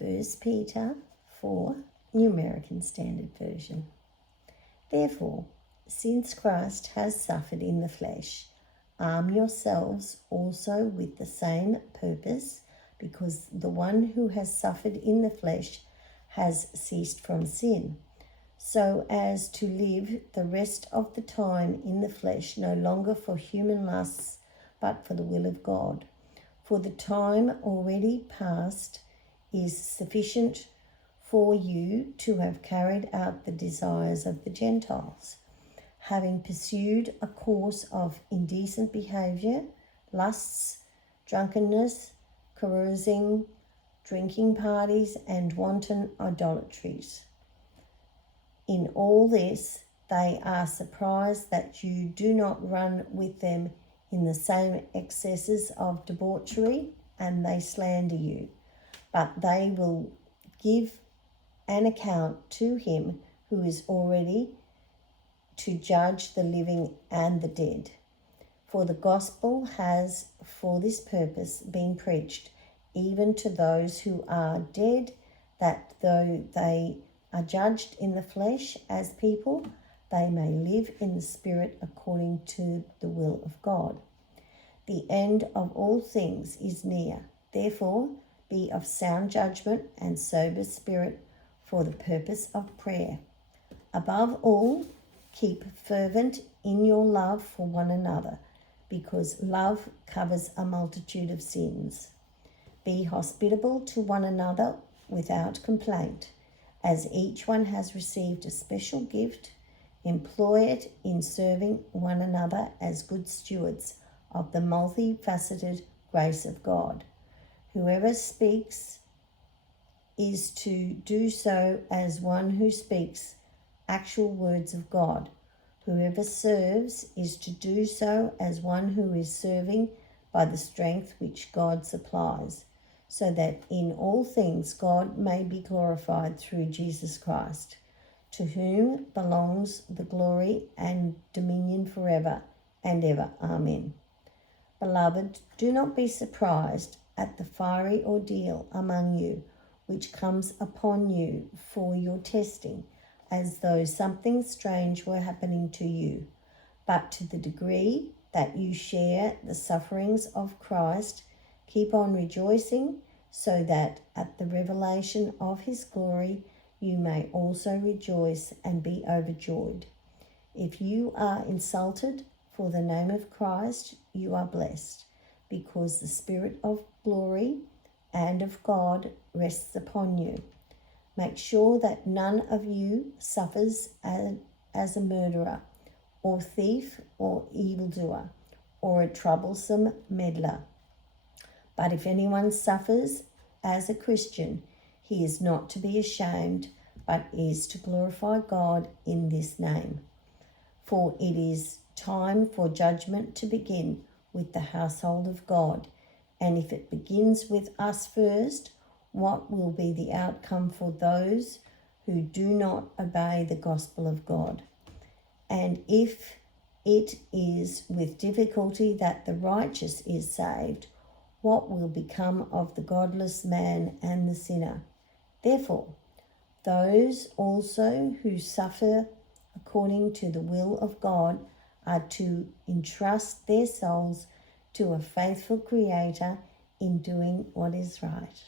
1 Peter 4, New American Standard Version. Therefore, since Christ has suffered in the flesh, arm yourselves also with the same purpose, because the one who has suffered in the flesh has ceased from sin, so as to live the rest of the time in the flesh, no longer for human lusts, but for the will of God. For the time already past is sufficient for you to have carried out the desires of the Gentiles, having pursued a course of indecent behavior, lusts, drunkenness, carousing, drinking parties, and wanton idolatries. In all this, they are surprised that you do not run with them in the same excesses of debauchery, and they slander you. But they will give an account to him who is already to judge the living and the dead. For the gospel has for this purpose been preached even to those who are dead, that though they are judged in the flesh as people, they may live in the spirit according to the will of God. The end of all things is near. Therefore, be of sound judgment and sober spirit for the purpose of prayer. Above all, keep fervent in your love for one another, because love covers a multitude of sins. Be hospitable to one another without complaint. As each one has received a special gift, employ it in serving one another as good stewards of the multifaceted grace of God. Whoever speaks is to do so as one who speaks actual words of God. Whoever serves is to do so as one who is serving by the strength which God supplies, so that in all things God may be glorified through Jesus Christ, to whom belongs the glory and dominion forever and ever. Amen. Beloved, do not be surprised at the fiery ordeal among you, which comes upon you for your testing, as though something strange were happening to you. But to the degree that you share the sufferings of Christ, keep on rejoicing, so that at the revelation of his glory you may also rejoice and be overjoyed. If you are insulted for the name of Christ, you are blessed, because the Spirit of glory and of God rests upon you. Make sure that none of you suffers as a murderer, or thief, or evildoer, or a troublesome meddler. But if anyone suffers as a Christian, he is not to be ashamed, but is to glorify God in this name. For it is time for judgment to begin with the household of God. And if it begins with us first, what will be the outcome for those who do not obey the gospel of God? And if it is with difficulty that the righteous is saved, what will become of the godless man and the sinner? Therefore, those also who suffer according to the will of God are to entrust their souls to a faithful Creator in doing what is right.